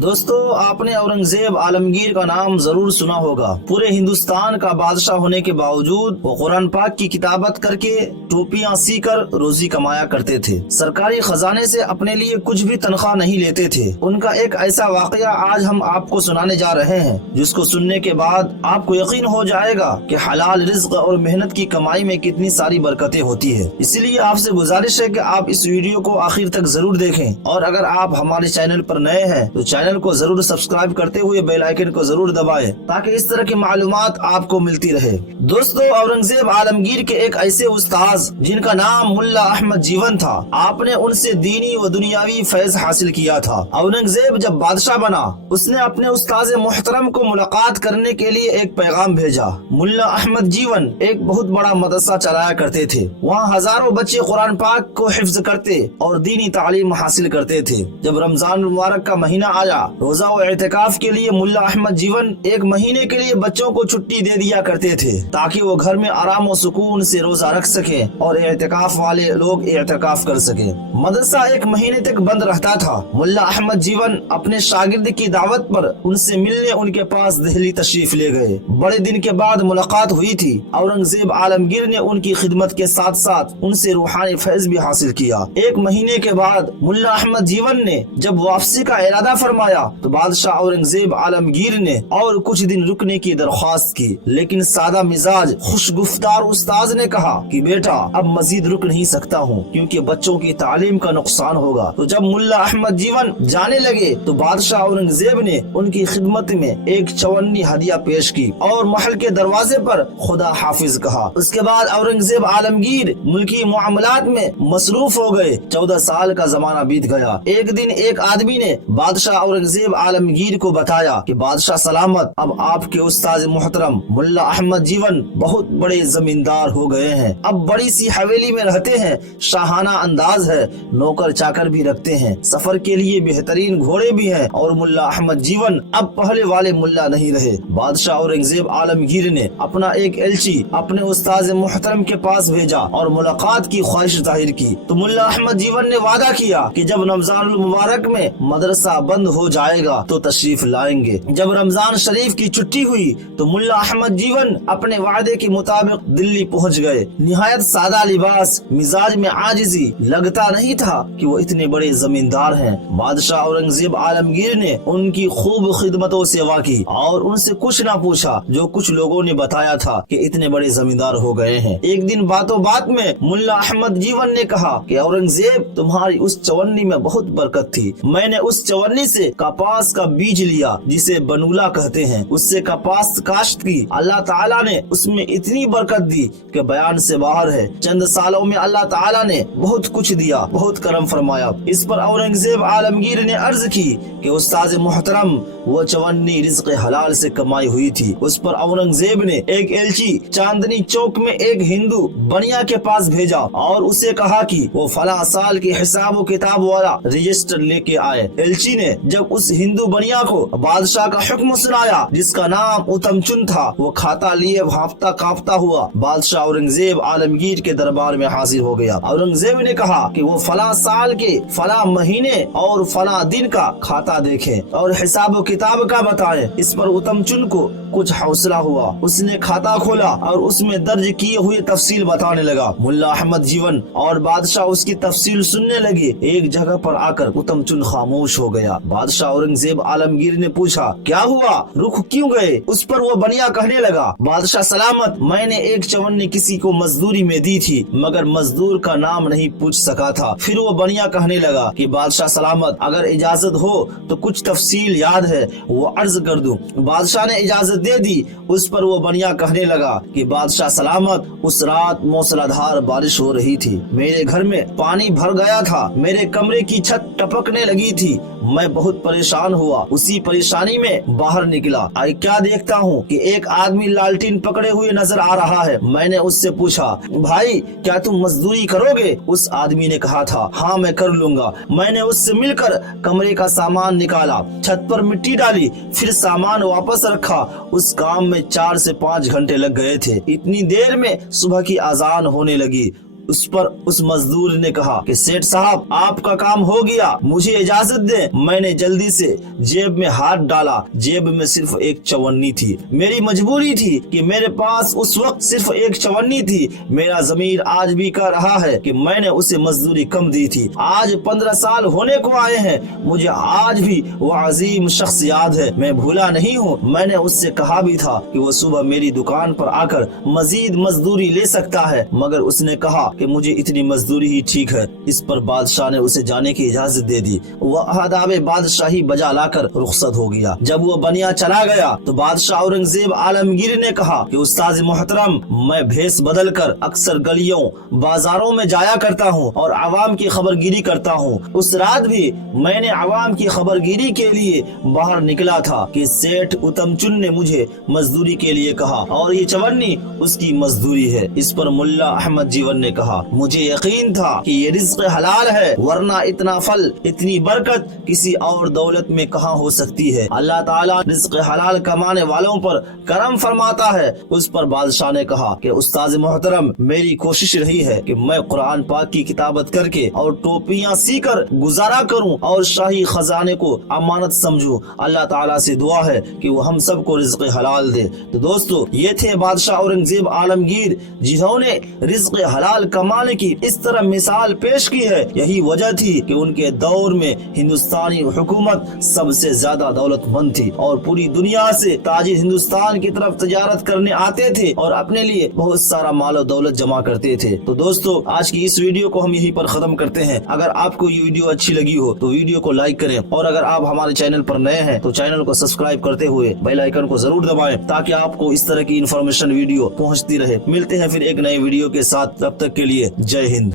दोस्तों, आपने औरंगजेब आलमगीर का नाम जरूर सुना होगा। पूरे हिंदुस्तान का बादशाह होने के बावजूद वो कुरान पाक की किताबत करके टोपियां सीकर रोजी कमाया करते थे। सरकारी खजाने से अपने लिए कुछ भी तनख्वाह नहीं लेते थे। उनका एक ऐसा वाकया आज हम आपको सुनाने जा रहे हैं, जिसको सुनने के बाद आपको यकीन हो जाएगा कि हलाल रिज्क और मेहनत की कमाई में कितनी सारी बरकतें होती है। इसीलिए आपसे गुजारिश है कि आप इस वीडियो को आखिर तक जरूर देखें, और अगर आप हमारे चैनल पर नए हैं तो चैनल को जरूर सब्सक्राइब करते हुए बेल आइकन को जरूर दबाएं, ताकि इस तरह की मालूमात आपको मिलती रहे। दोस्तों, औरंगजेब आलमगीर के एक ऐसे उस्ताद जिनका नाम मुल्ला अहमद जीवन था, आपने उनसे दीनी व दुनियावी फैज हासिल किया था। औरंगजेब जब बादशाह बना, उसने अपने उस्ताद मोहतरम को मुलाकात करने के लिए एक पैगाम भेजा। मुल्ला अहमद जीवन एक बहुत बड़ा मदरसा चलाया करते थे। वहाँ हजारों बच्चे कुरान पाक को हिफ्ज करते और दीनी तालीम हासिल करते थे। जब रमजान मुबारक का महीना आया, रोजा व एहतिकाफ के लिए मुल्ला अहमद जीवन एक महीने के लिए बच्चों को छुट्टी दे दिया करते थे, ताकि वो घर में आराम और सुकून से रोजा रख सके और एहतिकाफ वाले लोग एहतिकाफ कर सके। मदरसा एक महीने तक बंद रहता था। मुल्ला अहमद जीवन अपने शागिर्द की दावत पर उनसे मिलने उनके पास दिल्ली तशरीफ ले गए। बड़े दिन के बाद मुलाकात हुई थी। औरंगजेब आलमगीर ने उनकी खिदमत के साथ साथ उनसे रूहानी फैज भी हासिल किया। एक महीने के बाद मुल्ला अहमद जीवन ने जब वापसी का इरादा फरमाया तो बादशाह औरंगजेब आलमगीर ने और कुछ दिन रुकने की दरख्वास्त की, लेकिन सादा मिजाज खुशगुफ्तार उस्ताद ने कहा कि बेटा, अब मजीद रुक नहीं सकता हूँ, क्योंकि बच्चों की तालीम का नुकसान होगा। तो जब मुल्ला अहमद जीवन जाने लगे तो बादशाह औरंगजेब ने उनकी खिदमत में एक चवन्नी हदिया पेश की और महल के दरवाजे पर खुदा हाफिज कहा। उसके बाद औरंगजेब आलमगीर मुल्की मामलात में मसरूफ हो गए। 14 साल का जमाना बीत गया। एक दिन एक आदमी ने बादशाह औरंगजेब आलमगीर को बताया कि बादशाह सलामत, अब आपके उस्ताद मोहतरम मुल्ला अहमद जीवन बहुत बड़े जमींदार हो गए हैं। अब बड़ी सी हवेली में रहते हैं, शाहाना अंदाज है, नौकर चाकर भी रखते हैं, सफर के लिए बेहतरीन घोड़े भी हैं, और मुल्ला अहमद जीवन अब पहले वाले मुल्ला नहीं रहे। बादशाह औरंगजेब आलमगीर ने अपना एक एलची अपने उस्ताद मोहतरम के पास भेजा और मुलाकात की ख्वाहिश जाहिर की। तो मुल्ला अहमद जीवन ने वादा किया कि जब रमजान मुबारक में मदरसा बंद हो जाएगा तो तशरीफ लाएंगे। जब रमजान शरीफ की छुट्टी हुई तो मुल्ला अहमद जीवन अपने वादे के मुताबिक दिल्ली पहुंच गए। निहायत सादा लिबास, मिजाज में आजिजी, लगता नहीं था कि वो इतने बड़े जमींदार हैं। बादशाह औरंगजेब आलमगीर ने उनकी खूब खिदमतों सेवा की और उनसे कुछ ना पूछा जो कुछ लोगों ने बताया था कि इतने बड़े जमींदार हो गए हैं। एक दिन बातों बात में मुल्ला अहमद जीवन ने कहा कि औरंगजेब, तुम्हारी उस चवन्नी में बहुत बरकत थी। मैंने उस चवन्नी से कपास का बीज लिया, जिसे बनूला कहते हैं। उससे कपास काश्त की। अल्लाह ताला ने उसमें इतनी बरकत दी कि बयान से बाहर है। चंद सालों में अल्लाह ताला ने बहुत कुछ दिया, बहुत करम फरमाया। इस पर औरंगजेब आलमगीर ने अर्ज की कि उस्ताद मोहतरम, वो चवन्नी रिज़्क़ हलाल से कमाई हुई थी। उस पर औरंगजेब ने एक एलची चांदनी चौक में एक हिंदू बनिया के पास भेजा और उसे कहा कि वो फला साल के हिसाब व किताब वाला रजिस्टर लेके आए। एलची ने जब उस हिंदू बनिया को बादशाह का हुक्म सुनाया, जिसका नाम उत्तमचंद था, वो खाता लिए भांपता कांपता हुआ बादशाह औरंगजेब आलमगीर के दरबार में हाजिर हो गया। औरंगजेब ने कहा कि वो फला साल के फला महीने और फला दिन का खाता देखें और हिसाब किताब का बताएं। इस पर उत्तमचंद को कुछ हौसला हुआ। उसने खाता खोला और उसमें दर्ज किए हुए तफसील बताने लगा। मुल्ला अहमद जीवन और बादशाह उसकी तफसील सुनने लगे। एक जगह पर आकर उत्तमचंद खामोश हो गया। बादशाह औरंगजेब आलमगीर ने पूछा, क्या हुआ, रुक क्यों गए? उस पर वो बनिया कहने लगा, बादशाह सलामत, मैंने एक चवन्नी किसी को मजदूरी में दी थी, मगर मजदूर का नाम नहीं पूछ सका था। फिर वो बनिया कहने लगा कि बादशाह सलामत, अगर इजाजत हो तो कुछ तफसील याद है, वो अर्ज कर दूं। बादशाह ने इजाजत दे दी। उस पर वो बनिया कहने लगा कि बादशाह सलामत, उस रात मूसलाधार बारिश हो रही थी। मेरे घर में पानी भर गया था। मेरे कमरे की छत टपकने लगी थी। मैं बहुत परेशान हुआ। उसी परेशानी में बाहर निकला। आई क्या देखता हूँ कि एक आदमी लालटीन पकड़े हुए नजर आ रहा है। मैंने उससे पूछा, भाई क्या तुम मजदूरी करोगे? उस आदमी ने कहा था, हाँ मैं कर लूंगा। मैंने उससे मिलकर कमरे का सामान निकाला, छत पर मिट्टी डाली, फिर सामान वापस रखा। उस काम में 4 से 5 घंटे लग गए थे। इतनी देर में सुबह की अजान होने लगी। उस पर उस मजदूर ने कहा कि सेठ साहब आपका काम हो गया, मुझे इजाजत दे। मैंने जल्दी से जेब में हाथ डाला। जेब में सिर्फ एक चवन्नी थी। मेरी मजबूरी थी कि मेरे पास उस वक्त सिर्फ एक चवन्नी थी। मेरा ज़मीर आज भी कह रहा है कि मैंने उसे मजदूरी कम दी थी। आज 15 साल होने को आए हैं, मुझे आज भी वो अजीम शख्स याद है। मैं भूला नहीं हूँ। मैंने उससे कहा भी था कि वो सुबह मेरी दुकान पर आकर मजीद मजदूरी ले सकता है, मगर उसने कहा कि मुझे इतनी मजदूरी ही ठीक है। इस पर बादशाह ने उसे जाने की इजाजत दे दी। वह आदाब बादशाही बजा लाकर रुखसत हो गया। जब वो बनिया चला गया तो बादशाह औरंगजेब आलमगीर ने कहा कि उस्ताद मोहतरम, मैं भेष बदल कर अक्सर गलियों बाजारों में जाया करता हूँ और आवाम की खबरगिरी करता हूँ। उस रात भी मैंने आवाम की खबरगिरी के लिए बाहर निकला था कि सेठ उत्तमचंद ने मुझे मजदूरी के लिए कहा और ये चवन्नी उसकी मजदूरी है। इस पर मुल्ला अहमद जीवन ने कहा, मुझे यकीन था कि ये रिज़्क़ हलाल है, वरना इतना फल इतनी बरकत किसी और दौलत में कहाँ हो सकती है। अल्लाह ताला रिज़्क़ हलाल कमाने वालों पर करम फरमाता है। उस पर बादशाह ने कहा कि उस्ताद मोहतरम, मेरी कोशिश रही है कि मैं कुरान पाक की किताबत करके और टोपियां सीकर गुजारा करूं और शाही खजाने को अमानत समझूं। अल्लाह ताला से दुआ है कि वो हम सबको रिज़्क़ हलाल दे। तो दोस्तों, ये थे बादशाह औरंगजेब आलमगीर, जिन्होंने रिज़्क़ हलाल कमाने की इस तरह मिसाल पेश की है। यही वजह थी कि उनके दौर में हिंदुस्तानी हुकूमत सबसे ज्यादा दौलतमंद थी और पूरी दुनिया से ताजिर हिंदुस्तान की तरफ तजारत करने आते थे और अपने लिए बहुत सारा माल और दौलत जमा करते थे। तो दोस्तों, आज की इस वीडियो को हम यहीं पर खत्म करते हैं। अगर आपको ये वीडियो अच्छी लगी हो तो वीडियो को लाइक करें और अगर आप हमारे चैनल पर नए हैं तो चैनल को सब्सक्राइब करते हुए बेल आइकन को जरूर दबाएं ताकि आपको इस तरह की इन्फॉर्मेशन वीडियो पहुंचती रहे। मिलते हैं फिर एक नए वीडियो के साथ, तब तक के लिए जय हिंद।